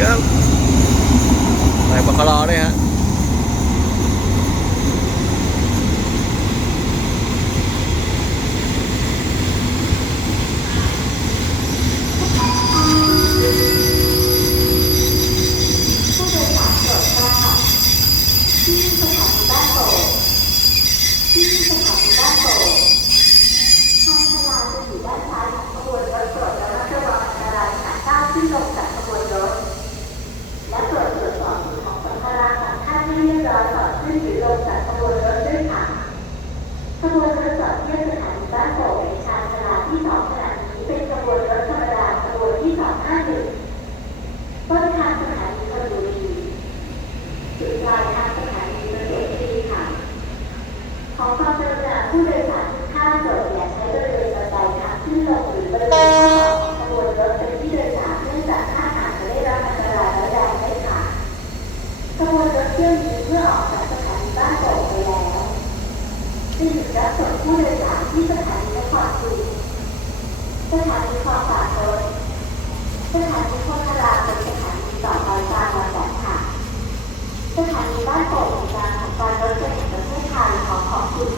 ครับใส่บัคลอด้วยฮะที่สถานีบ้านโป่งที่ส ผู้โดยสารห้ามโดดอย่าใช้บริเวณบันไดทางขึ้นลงหรือบริเวณขบวนรถเป็นที่โดยสารเนื่องจากถ้าหากจะได้รับอันตรายร้แรงได้ค่ะขบวนรถเครื่ยวนี้เมื่อออกจากสถานีบ้านโป่งไปแล้วจะหยุดรับส่งผู้โดยสารที่สถานีนครพิงสถานีคลองสานรถสถานีโคตราเป็นสถานีต่อไปกางลำดับค่ะสถานีบ้านโป่งการของการรถไฟแห่งประเทศไทยขอขอบคุณ